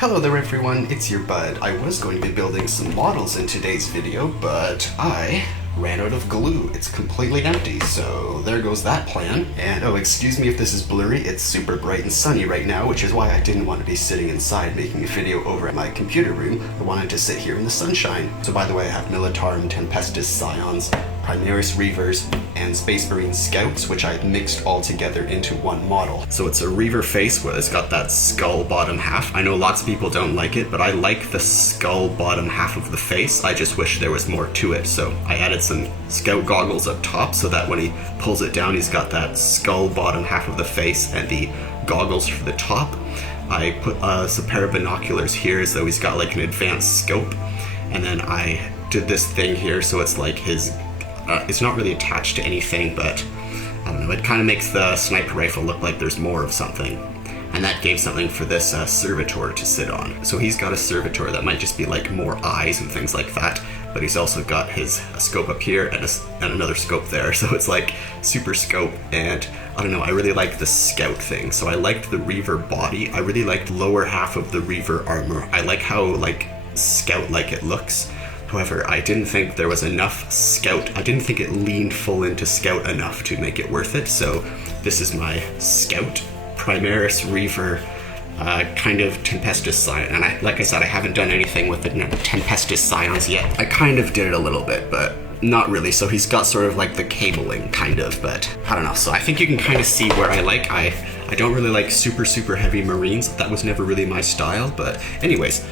Hello there everyone, it's your bud. I was going to be building some models in today's video, but I ran out of glue. It's completely empty, so there goes that plan. And oh, excuse me if this is blurry, it's super bright and sunny right now, which is why I didn't want to be sitting inside making a video over at my computer room. I wanted to sit here in the sunshine. So by the way, I have Militarum Tempestus Scions, Primaris Reavers, and Space Marine Scouts, which I've mixed all together into one model. So it's a Reaver face where it's got that skull bottom half. I know lots of people don't like it, but I like the skull bottom half of the face. I just wish there was more to it. So I added some Scout goggles up top so that when he pulls it down, he's got that skull bottom half of the face and the goggles for the top. I put a pair of binoculars here so he's got like an advanced scope. And then I did this thing here so it's like his it's not really attached to anything, but I don't know, it kind of makes the sniper rifle look like there's more of something. And that gave something for this servitor to sit on. So he's got a servitor that might just be like more eyes and things like that, but he's also got his scope up here and another scope there. So it's like super scope, and I don't know, I really like the scout thing. So I liked the Reaver body. I really liked the lower half of the Reaver armor. I like how like scout-like it looks. However, I didn't think there was enough scout. I didn't think it leaned full into scout enough to make it worth it. So this is my scout, Primaris Reaver, kind of Tempestus Scion. And like I said, I haven't done anything with the Tempestus Scions yet. I kind of did it a little bit, but not really. So he's got sort of like the cabling, kind of, but I don't know. So I think you can kind of see where I like. I don't really like super heavy Marines. That was never really my style, but anyways,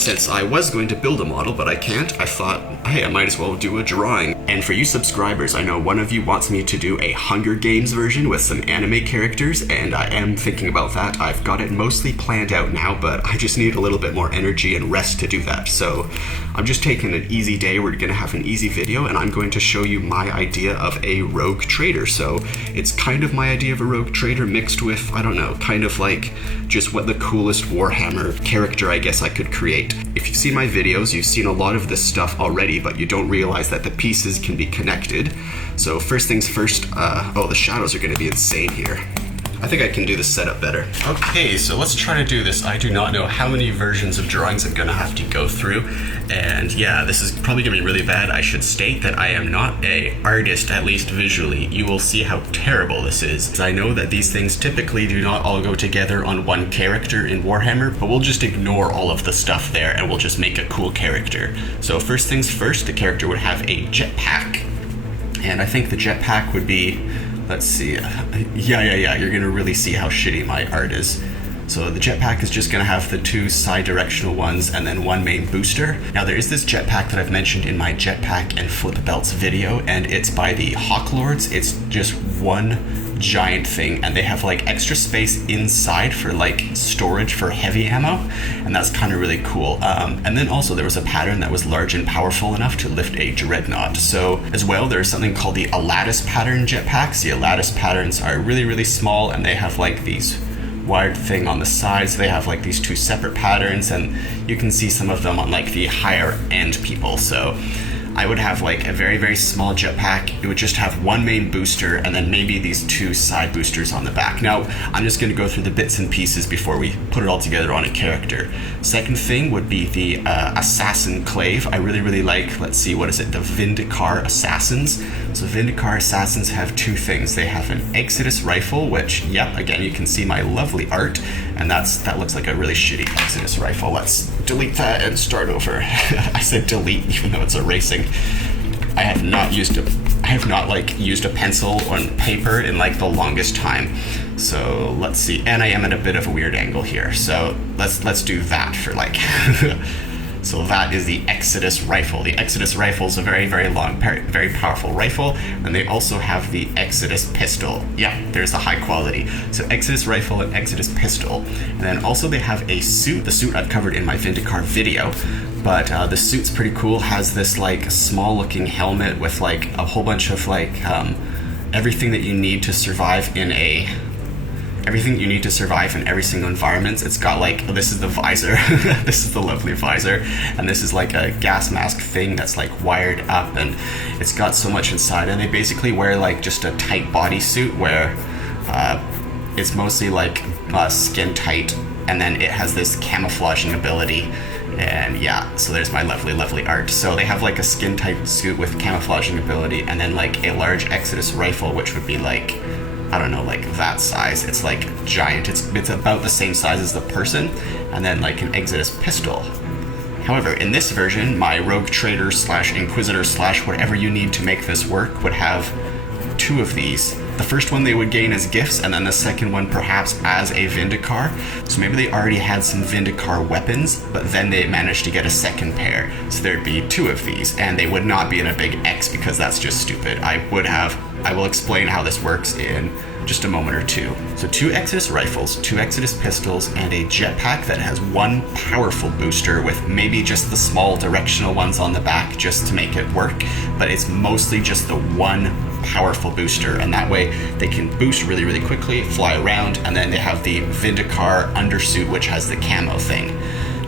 since I was going to build a model, but I can't, I thought, hey, I might as well do a drawing. And for you subscribers, I know one of you wants me to do a Hunger Games version with some anime characters, and I am thinking about that. I've got it mostly planned out now, but I just need a little bit more energy and rest to do that. So I'm just taking an easy day. We're gonna have an easy video, and I'm going to show you my idea of a rogue trader. So it's kind of my idea of a rogue trader mixed with, I don't know, kind of like just what the coolest Warhammer character I guess I could create. If you've seen my videos, you've seen a lot of this stuff already, but you don't realize that the pieces can be connected. So first things first, oh, the shadows are gonna be insane here. I think I can do this setup better. Okay, so let's try to do this. I do not know how many versions of drawings I'm gonna have to go through. And yeah, this is probably gonna be really bad. I should state that I am not an artist, at least visually. You will see how terrible this is. I know that these things typically do not all go together on one character in Warhammer, but we'll just ignore all of the stuff there and we'll just make a cool character. So first things first, the character would have a jetpack. And I think the jetpack would be, let's see, yeah, you're gonna really see how shitty my art is. So the jetpack is just gonna have the two side directional ones and then one main booster. Now there is this jetpack that I've mentioned in my jetpack and flip belts video, and it's by the Hawk Lords. It's just one giant thing, and they have like extra space inside for like storage for heavy ammo, and that's kind of really cool. And then also there was a pattern that was large and powerful enough to lift a dreadnought. So as well, there's something called the Alatus pattern jetpacks. The Alatus patterns are really small, and they have like these wired thing on the sides. They have like these two separate patterns, and you can see some of them on like the higher end people. So I would have like a very small jetpack. It would just have one main booster and then maybe these two side boosters on the back. Now, I'm just going to go through the bits and pieces before we put it all together on a character. Second thing would be the Assassin Clave. I really like, let's see, what is it? The Vindicar Assassins. So Vindicar Assassins have two things. They have an Exodus rifle, which, yep, again, you can see my lovely art, and that looks like a really shitty Exodus rifle. Let's delete that and start over. I said delete even though it's erasing. I have not used a pencil on paper in like the longest time. So let's see, and I am at a bit of a weird angle here. So let's do that for like. So that is the Exodus rifle. The Exodus rifle is a very long, very powerful rifle, and they also have the Exodus pistol. Yeah, there's the high quality. So Exodus rifle and Exodus pistol, and then also they have a suit. The suit I've covered in my Vindicar video. But the suit's pretty cool. Has this like small looking helmet with like a whole bunch of like everything that you need to survive in every single environment. It's got like, oh, this is the visor. This is the lovely visor, and this is like a gas mask thing that's like wired up, and it's got so much inside. And they basically wear like just a tight bodysuit where it's mostly like skin tight and then it has this camouflaging ability. And yeah, so there's my lovely art. So they have like a skin type suit with camouflaging ability, and then like a large Exodus rifle, which would be like, I don't know, like that size. It's like giant. It's about the same size as the person, and then like an Exodus pistol. However, in this version, my rogue trader slash inquisitor slash whatever you need to make this work would have 2 of these. The first one they would gain as gifts, and then the second one perhaps as a Vindicar. So maybe they already had some Vindicar weapons, but then they managed to get a second pair. So there'd be 2 of these, and they would not be in a big X because that's just stupid. I will explain how this works in just a moment or two. So 2 Exodus rifles, 2 Exodus pistols, and a jetpack that has 1 powerful booster with maybe just the small directional ones on the back just to make it work, but it's mostly just the 1 powerful booster, and that way they can boost really quickly, fly around, and then they have the Vindicar undersuit, which has the camo thing.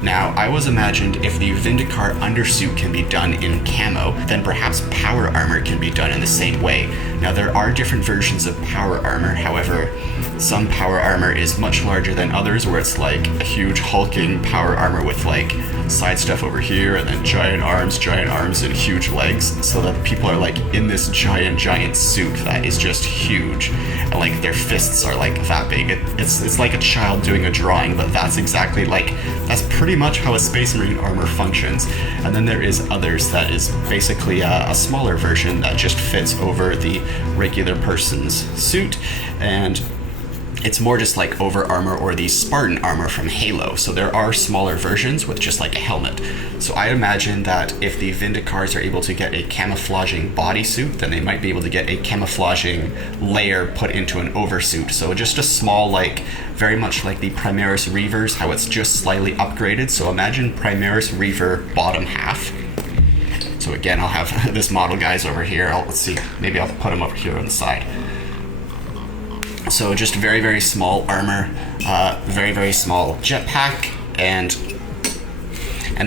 Now, I was imagined if the Vindicar undersuit can be done in camo, then perhaps power armor can be done in the same way. Now, there are different versions of power armor, however, some power armor is much larger than others, where it's like a huge hulking power armor with like side stuff over here, and then giant arms and huge legs, so that people are like in this giant suit that is just huge, and like their fists are like that big. It's like a child doing a drawing, but that's exactly like, that's pretty much how a Space Marine armor functions. And then there is others that is basically a smaller version that just fits over the regular person's suit, and it's more just like over armor or the Spartan armor from Halo. So there are smaller versions with just like a helmet. So I imagine that if the Vindicars are able to get a camouflaging bodysuit, then they might be able to get a camouflaging layer put into an oversuit. So just a small, like, very much like the Primaris Reavers, how it's just slightly upgraded. So imagine Primaris Reaver bottom half. So again, I'll have this model guys over here. Let's see, maybe I'll put him over here on the side. So just very small armor, very small jetpack, and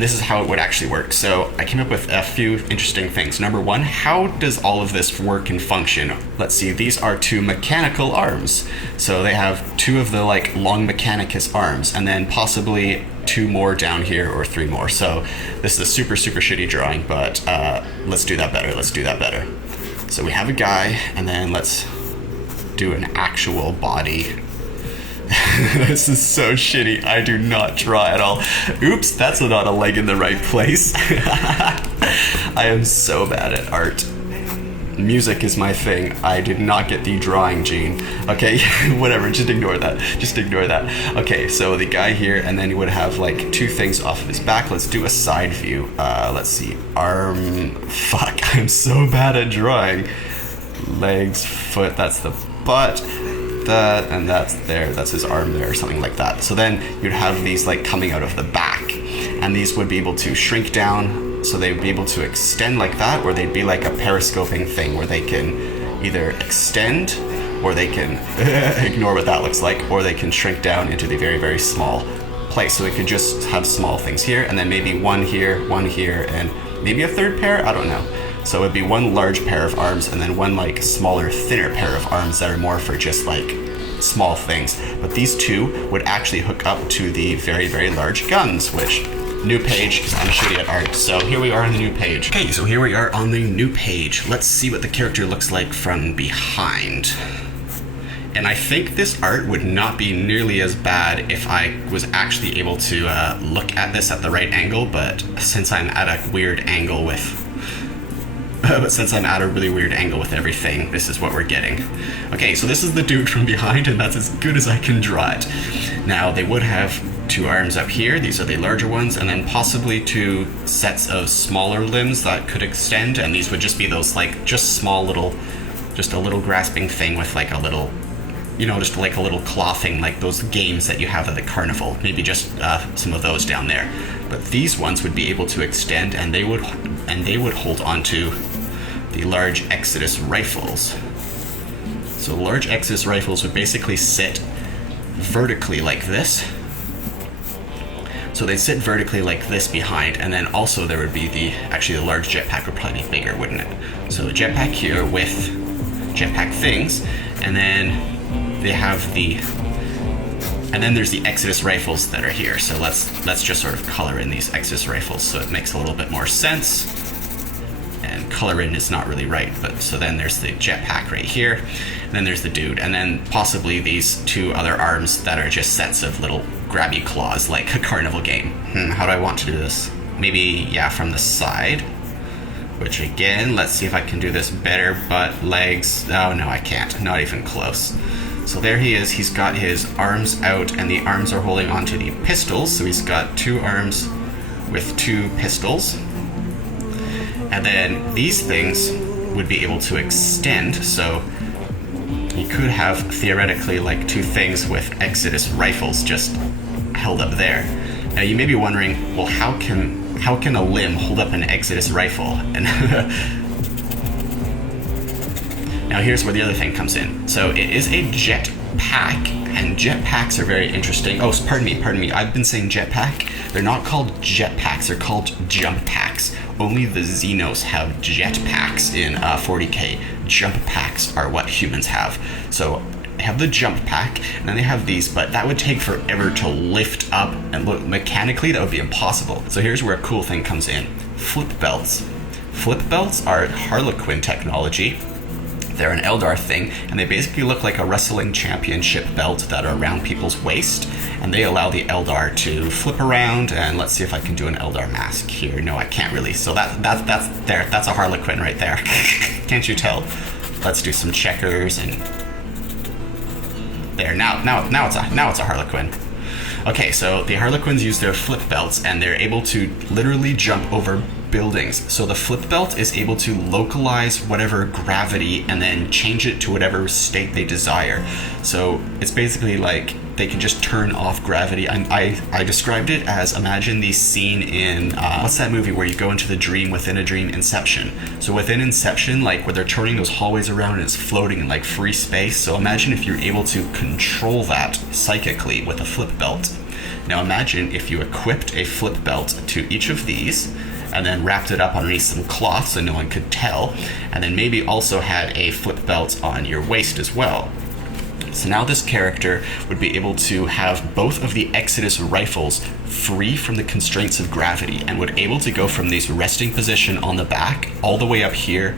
this is how it would actually work. So I came up with a few interesting things. Number 1, how does all of this work and function? Let's see, these are 2 mechanical arms. So they have 2 of the like long Mechanicus arms, and then possibly 2 more down here, or 3 more. So this is a super shitty drawing, but let's do that better. So we have a guy, and then let's do an actual body. This is so shitty. I do not draw at all. Oops, that's not a leg in the right place. I am so bad at art. Music is my thing. I did not get the drawing gene. Okay, whatever, just ignore that. Okay, so the guy here, and then he would have like 2 things off of his back. Let's do a side view. Let's see, arm, fuck, I'm so bad at drawing. Legs, foot, that's the butt, that, and that's his arm there, or something like that. So then you'd have these like coming out of the back, and these would be able to shrink down, so they'd be able to extend like that, or they'd be like a periscoping thing where they can either extend, or they can ignore what that looks like, or they can shrink down into the very small place. So we could just have small things here, and then maybe one here, and maybe a 3rd pair, I don't know. So it'd be 1 large pair of arms, and then 1 like smaller, thinner pair of arms that are more for just like small things. But these 2 would actually hook up to the very large guns, which, new page, because I'm shitty at art. So here we are on the new page. Okay, so here we are on the new page. Let's see what the character looks like from behind. And I think this art would not be nearly as bad if I was actually able to look at this at the right angle, but since I'm at a weird angle with really weird angle with everything, this is what we're getting. Okay, so this is the dude from behind, and that's as good as I can draw it. Now, they would have 2 arms up here, these are the larger ones, and then possibly 2 sets of smaller limbs that could extend, and these would just be those like, just small little, just a little grasping thing with like a little, you know, just like a little claw thing, like those games that you have at the carnival, maybe just some of those down there. But these ones would be able to extend, and they would hold onto the large Exodus rifles. So large Exodus rifles would basically sit vertically like this. So they'd sit vertically like this behind, and then also there would be the large jetpack would probably be bigger, wouldn't it? So a jetpack here with jetpack things, and then they have the And then there's the Exodus rifles that are here. So let's just sort of color in these Exodus rifles so it makes a little bit more sense. And color in is not really right, but so then there's the jetpack right here. And then there's the dude. And then possibly these two other arms that are just sets of little grabby claws like a carnival game. How do I want to do this? Maybe, yeah, from the side. Which again, let's see if I can do this better. Butt, legs. Oh no, I can't. Not even close. So there he is. He's got his arms out and the arms are holding onto the pistols. So he's got two arms with two pistols. And then these things would be able to extend. So you could have theoretically like two things with Exodus rifles just held up there. Now you may be wondering, well, how can a limb hold up an Exodus rifle? And now here's where the other thing comes in. So it is a jetpack, and jetpacks are very interesting. Oh, pardon me. I've been saying jetpack. They're not called jetpacks. They're called jump packs. Only the Xenos have jetpacks in 40k. Jump packs are what humans have. So they have the jump pack, and then they have these, but that would take forever to lift up, and look, mechanically that would be impossible. So here's where a cool thing comes in. Flip belts. Flip belts are Harlequin technology. They're an Eldar thing, and they basically look like a wrestling championship belt that are around people's waist, and they allow the Eldar to flip around. And let's see if I can do an Eldar mask here. No, I can't really. So that's a Harlequin right there. Can't you tell? Let's do some checkers and there. Now it's a Harlequin. Okay, so the Harlequins use their flip belts, and they're able to literally jump over buildings. So the flip belt is able to localize whatever gravity and then change it to whatever state they desire. So it's basically like they can just turn off gravity. I described it as, imagine the scene in what's that movie where you go into the dream within a dream, Inception. So within Inception, like where they're turning those hallways around and it's floating in like free space. So imagine if you're able to control that psychically with a flip belt. Now imagine if you equipped a flip belt to each of these and then wrapped it up underneath some cloth so no one could tell, and then maybe also had a flip belt on your waist as well. So now this character would be able to have both of the Exodus rifles free from the constraints of gravity, and would able to go from this resting position on the back all the way up here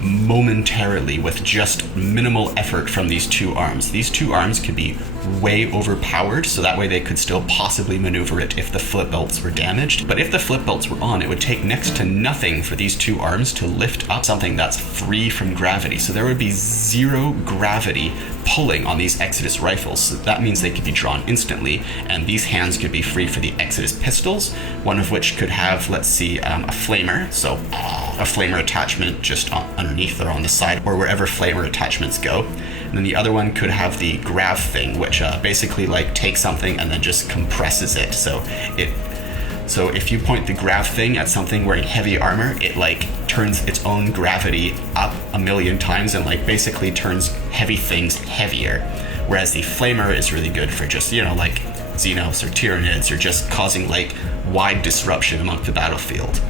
momentarily with just minimal effort from these two arms. These two arms could be way overpowered, so that way they could still possibly maneuver it if the flip belts were damaged. But if the flip belts were on, it would take next to nothing for these two arms to lift up something that's free from gravity. So there would be zero gravity pulling on these Exodus rifles. So that means they could be drawn instantly, and these hands could be free for the Exodus pistols, one of which could have, let's see, a flamer. So a flamer attachment just underneath or on the side, or wherever flamer attachments go. And then the other one could have the grav thing, which basically like takes something and then just compresses it. So if you point the grav thing at something wearing heavy armor, it like turns its own gravity up 1,000,000 times and like basically turns heavy things heavier. Whereas the flamer is really good for just, you know, like Xenos or Tyranids, or just causing like wide disruption among the battlefield.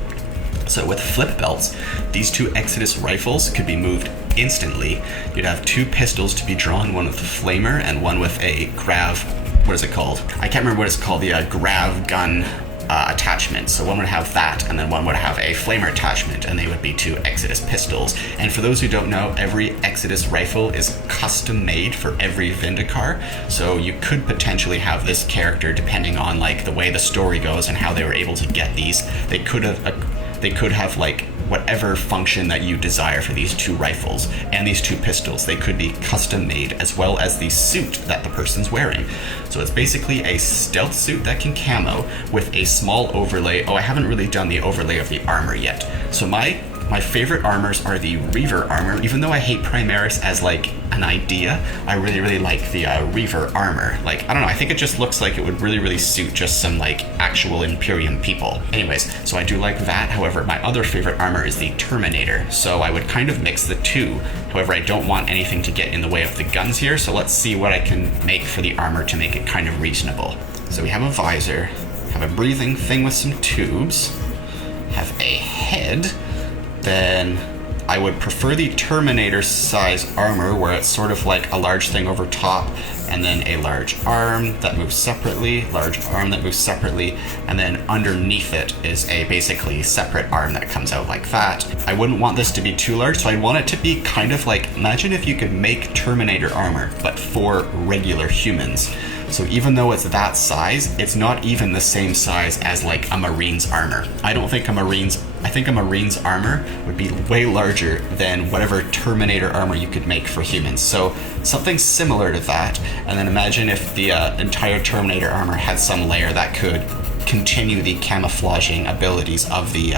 So with flip belts, these two Exodus rifles could be moved instantly. You'd have two pistols to be drawn, one with a flamer and one with a grav, what is it called? I can't remember what it's called, the grav gun attachment. So one would have that, and then one would have a flamer attachment, and they would be two Exodus pistols. And for those who don't know, every Exodus rifle is custom made for every Vindicar. So you could potentially have this character, depending on like the way the story goes and how they were able to get these, they could have like whatever function that you desire for these two rifles and these two pistols. They could be custom made, as well as the suit that the person's wearing. So it's basically a stealth suit that can camo with a small overlay. Oh, I haven't really done the overlay of the armor yet. So my favorite armors are the Reaver armor. Even though I hate Primaris as like an idea, I really like the Reaver armor. Like, I don't know, I think it just looks like it would really suit just some like actual Imperium people. Anyways, so I do like that. However, my other favorite armor is the Terminator. So I would kind of mix the two. However, I don't want anything to get in the way of the guns here. So let's see what I can make for the armor to make it kind of reasonable. So we have a visor, have a breathing thing with some tubes, have a head, then I would prefer the Terminator size armor, where it's sort of like a large thing over top, and then a large arm that moves separately, large arm that moves separately, and then underneath it is a basically separate arm that comes out like that. I wouldn't want this to be too large, so I want it to be kind of like, imagine if you could make Terminator armor, but for regular humans. So even though it's that size, it's not even the same size as like a Marine's armor. I think a Marine's armor would be way larger than whatever Terminator armor you could make for humans. So something similar to that, and then imagine if the entire Terminator armor had some layer that could continue the camouflaging abilities of the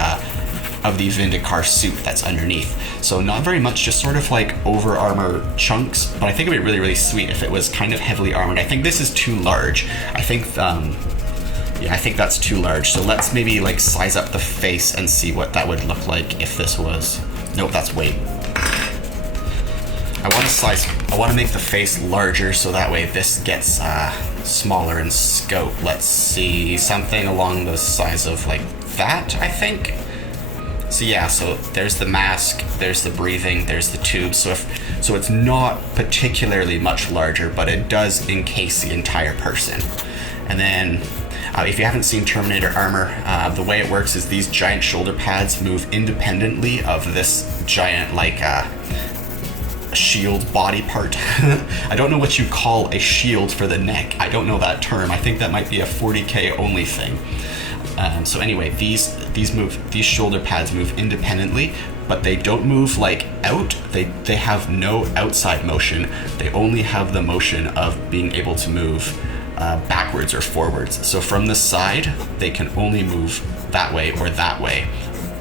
Vindicar suit that's underneath. So not very much, just sort of like over armor chunks, but I think it'd be really, really sweet if it was kind of heavily armored. I think this is too large. I think that's too large. So let's maybe like size up the face and see what that would look like if this was, nope, that's weight. I want to make the face larger so that way this gets smaller in scope. Let's see, something along the size of like that, I think. So yeah, so there's the mask, there's the breathing, there's the tube. So it's not particularly much larger, but it does encase the entire person. And then if you haven't seen Terminator armor, the way it works is these giant shoulder pads move independently of this giant like shield body part. I don't know what you call a shield for the neck. I don't know that term. I think that might be a 40K only thing. So anyway, these shoulder pads move independently, but they don't move like out. They have no outside motion. They only have the motion of being able to move backwards or forwards. So from the side, they can only move that way or that way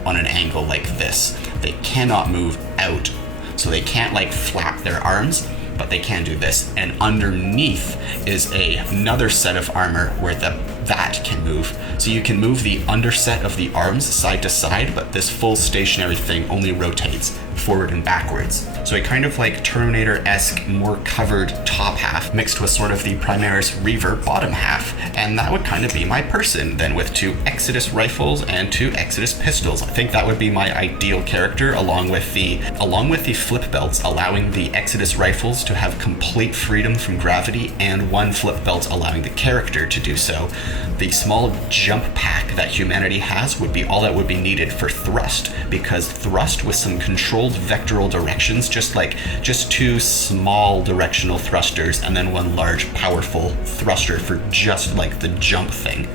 on an angle like this. They cannot move out. So they can't like flap their arms, but they can do this. And underneath is another set of armor where that can move. So you can move the underset of the arms side to side, but this full stationary thing only rotates forward and backwards. So a kind of like Terminator-esque, more covered top half mixed with sort of the Primaris Reaver bottom half. And that would kind of be my person then, with 2 Exodus rifles and 2 Exodus pistols. I think that would be my ideal character, along with the flip belts, allowing the Exodus rifles to have complete freedom from gravity, and 1 flip belt allowing the character to do so. The small jump pack that humanity has would be all that would be needed for thrust, because thrust with some controlled vectoral directions, just 2 small directional thrusters and then 1 large powerful thruster for just like the jump thing.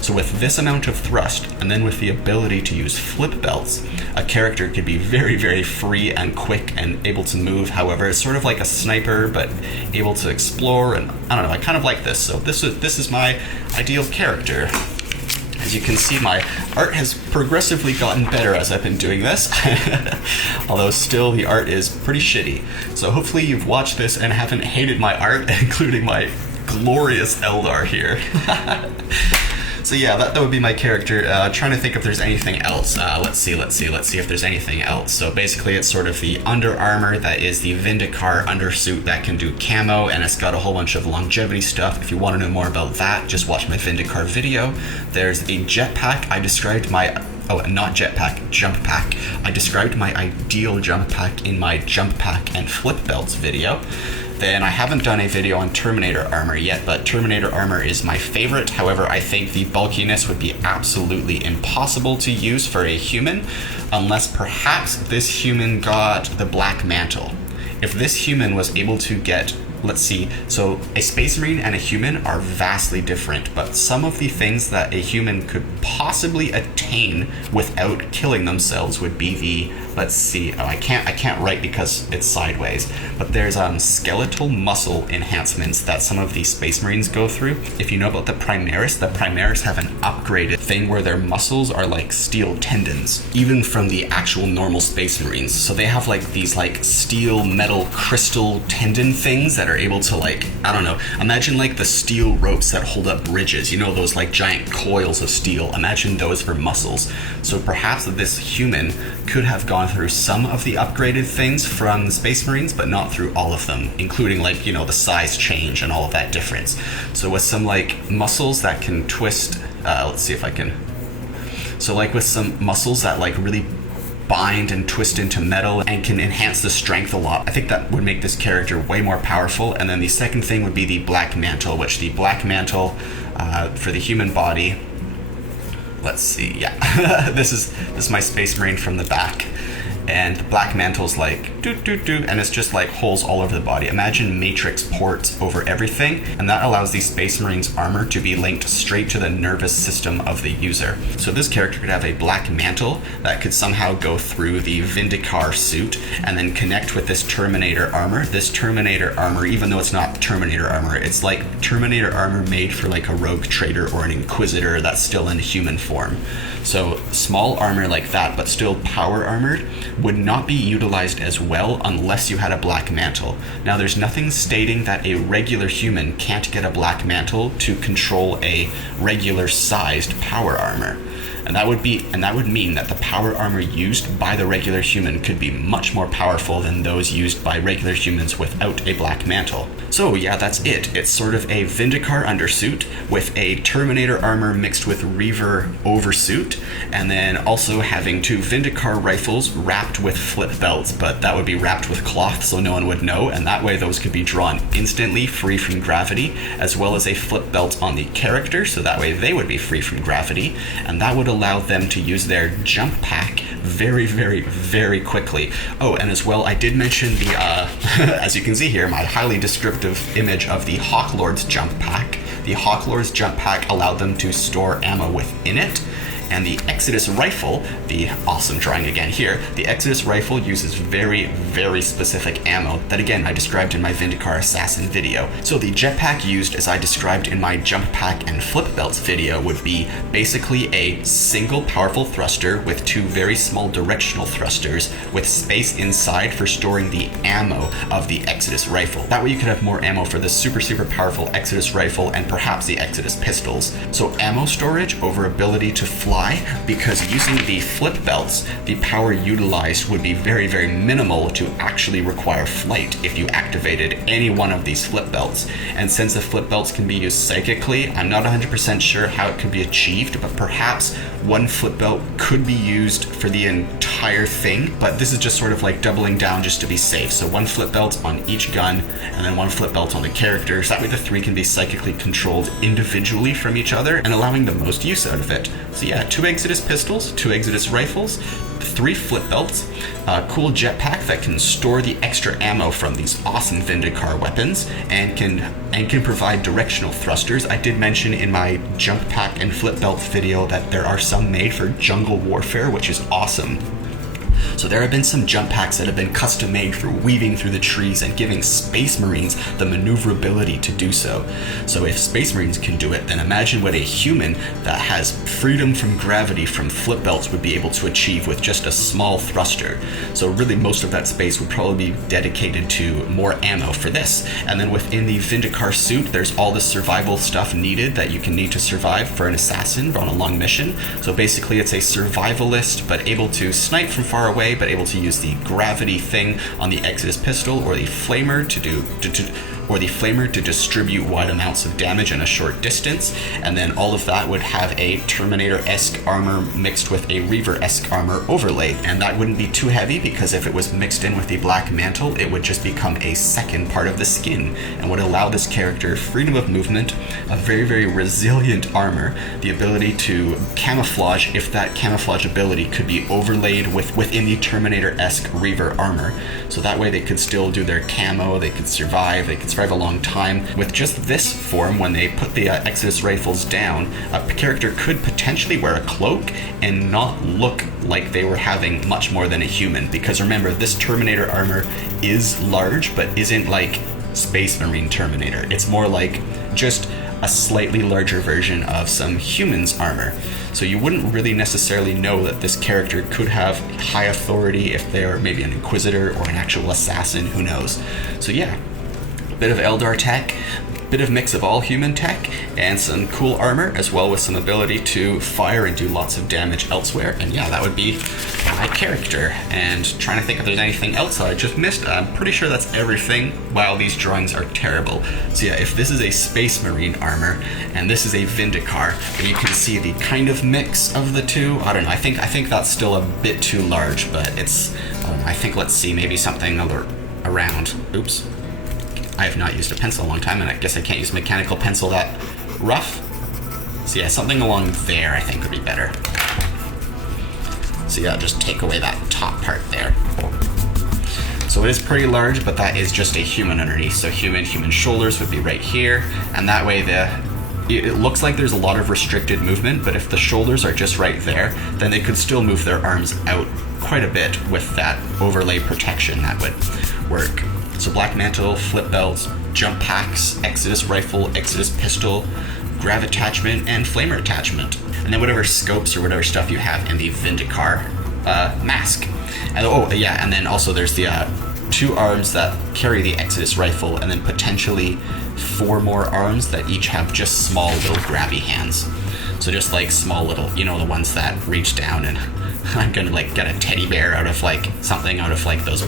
So with this amount of thrust, and then with the ability to use flip belts, a character could be very, very free and quick and able to move. However, it's sort of like a sniper, but able to explore, and I don't know, I kind of like this. So this is my ideal character. As you can see, my art has progressively gotten better as I've been doing this, although still the art is pretty shitty. So hopefully you've watched this and haven't hated my art, including my glorious Eldar here. So yeah, that would be my character. Trying to think if there's anything else. Let's see if there's anything else. So basically it's sort of the under armor that is the Vindicar undersuit that can do camo, and it's got a whole bunch of longevity stuff. If you want to know more about that, just watch my Vindicar video. There's a jetpack. I described my not jetpack, jump pack. I described my ideal jump pack in my jump pack and flip belts video. Then I haven't done a video on Terminator armor yet, but Terminator armor is my favorite. However, I think the bulkiness would be absolutely impossible to use for a human, unless perhaps this human got the black mantle. If this human was able to get, let's see, so a Space Marine and a human are vastly different, but some of the things that a human could possibly attain without killing themselves would be the, let's see, I can't write because it's sideways, but there's skeletal muscle enhancements that some of the Space Marines go through. If you know about the Primaris have an upgraded thing where their muscles are like steel tendons, even from the actual normal Space Marines. So they have like these like steel, metal, crystal tendon things that are able to, like, I don't know, imagine like the steel ropes that hold up bridges, you know, those like giant coils of steel. Imagine those for muscles. So perhaps this human could have gone through some of the upgraded things from the Space Marines, but not through all of them, including like, you know, the size change and all of that difference. So with some like muscles that can twist, let's see if I can, so like with some muscles that like really bind and twist into metal and can enhance the strength a lot. I think that would make this character way more powerful. And then the second thing would be the Black Mantle, which the Black Mantle for the human body, let's see, yeah, this is my Space Marine from the back. And the Black Mantle's like doot doot doot, and it's just like holes all over the body. Imagine matrix ports over everything, and that allows the Space Marine's armor to be linked straight to the nervous system of the user. So this character could have a Black Mantle that could somehow go through the Vindicar suit and then connect with this Terminator armor. This Terminator armor, even though it's not Terminator armor, it's like Terminator armor made for like a rogue trader or an Inquisitor that's still in human form. So small armor like that, but still power armored, would not be utilized as well unless you had a Black Mantle. Now there's nothing stating that a regular human can't get a Black Mantle to control a regular sized power armor. And that would mean that the power armor used by the regular human could be much more powerful than those used by regular humans without a Black Mantle. So yeah, that's it. It's sort of a Vindicar undersuit with a Terminator armor mixed with Reaver oversuit, and then also having two Vindicar rifles wrapped with flip belts, but that would be wrapped with cloth so no one would know, and that way those could be drawn instantly free from gravity, as well as a flip belt on the character, so that way they would be free from gravity, and that would allow them to use their jump pack very, very, very quickly. Oh, and as well, I did mention the, as you can see here, my highly descriptive image of the Hawklord's jump pack. The Hawklord's jump pack allowed them to store ammo within it, and the Exodus rifle, the awesome drawing again here, the Exodus rifle uses very, very specific ammo that again I described in my Vindicar Assassin video. So the jetpack used as I described in my jump pack and flip belts video would be basically a single powerful thruster with two very small directional thrusters with space inside for storing the ammo of the Exodus rifle. That way you could have more ammo for the super, super powerful Exodus rifle and perhaps the Exodus pistols. So ammo storage over ability to fly, because using the flip belts, the power utilized would be very, very minimal to actually require flight if you activated any one of these flip belts. And since the flip belts can be used psychically, I'm not 100% sure how it could be achieved, but perhaps one flip belt could be used for the entire thing, but this is just sort of like doubling down just to be safe. So one flip belt on each gun, and then one flip belt on the characters. That way the three can be psychically controlled individually from each other and allowing the most use out of it. So yeah, two Exodus pistols, two Exodus rifles, three flip belts, a cool jetpack that can store the extra ammo from these awesome Vindicar weapons, and can provide directional thrusters. I did mention in my jump pack and flip belts video that there are some made for jungle warfare, which is awesome. So there have been some jump packs that have been custom made for weaving through the trees and giving Space Marines the maneuverability to do so. So if Space Marines can do it, then imagine what a human that has freedom from gravity from flip belts would be able to achieve with just a small thruster. So really most of that space would probably be dedicated to more ammo for this. And then within the Vindicar suit, there's all the survival stuff needed that you can need to survive for an assassin on a long mission. So basically it's a survivalist, but able to snipe from far away, but able to use the gravity thing on the Exodus pistol or the flamer to distribute wide amounts of damage in a short distance, and then all of that would have a Terminator-esque armor mixed with a Reaver-esque armor overlaid, and that wouldn't be too heavy because if it was mixed in with the Black Mantle, it would just become a second part of the skin and would allow this character freedom of movement, a very, very resilient armor, the ability to camouflage if that camouflage ability could be overlaid within the Terminator-esque Reaver armor, so that way they could still do their camo, they could survive a long time. With just this form, when they put the Exodus rifles down, a character could potentially wear a cloak and not look like they were having much more than a human, because remember, this Terminator armor is large, but isn't like Space Marine Terminator. It's more like just a slightly larger version of some human's armor. So you wouldn't really necessarily know that this character could have high authority if they're maybe an Inquisitor or an actual assassin, who knows. So yeah, bit of Eldar tech, bit of mix of all human tech and some cool armor, as well with some ability to fire and do lots of damage elsewhere. And yeah, that would be my character. And trying to think if there's anything else that I just missed. I'm pretty sure that's everything. Wow, these drawings are terrible. So yeah, if this is a Space Marine armor and this is a Vindicar, then you can see the kind of mix of the two. I don't know, I think that's still a bit too large, but it's, I think, let's see, maybe something around. Oops. I have not used a pencil in a long time, and I guess I can't use a mechanical pencil that rough. So yeah, something along there I think would be better. So yeah, just take away that top part there. So it is pretty large, but that is just a human underneath. So human shoulders would be right here, and that way it looks like there's a lot of restricted movement, but if the shoulders are just right there, then they could still move their arms out quite a bit with that overlay protection. That would work. So black mantle, flip belts, jump packs, Exodus rifle, Exodus pistol, grav attachment, and flamer attachment. And then whatever scopes or whatever stuff you have in the Vindicar mask. And oh yeah, and then also there's the 2 arms that carry the Exodus rifle, and then potentially 4 more arms that each have just small little grabby hands. So just like small little, you know, the ones that reach down, and I'm gonna like get a teddy bear out of like something out of like those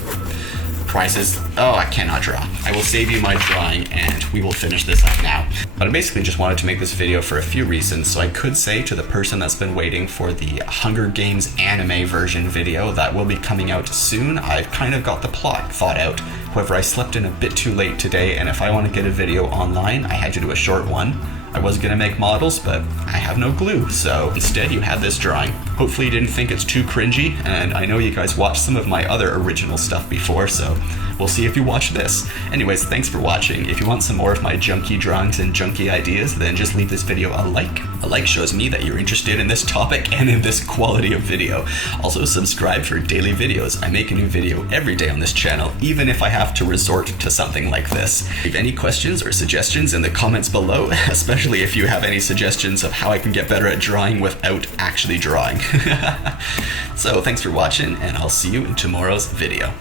prizes. Oh, I cannot draw. I will save you my drawing and we will finish this up now. But I basically just wanted to make this video for a few reasons. So I could say to the person that's been waiting for the Hunger Games anime version video that will be coming out soon, I've kind of got the plot thought out. However, I slept in a bit too late today, and if I want to get a video online, I had to do a short one. I was gonna make models, but I have no glue, so instead you have this drawing. Hopefully you didn't think it's too cringy, and I know you guys watched some of my other original stuff before, so we'll see if you watch this. Anyways, thanks for watching. If you want some more of my junky drawings and junky ideas, then just leave this video a like. A like shows me that you're interested in this topic and in this quality of video. Also subscribe for daily videos. I make a new video every day on this channel, even if I have to resort to something like this. Leave any questions or suggestions in the comments below, especially if you have any suggestions of how I can get better at drawing without actually drawing. So thanks for watching, and I'll see you in tomorrow's video.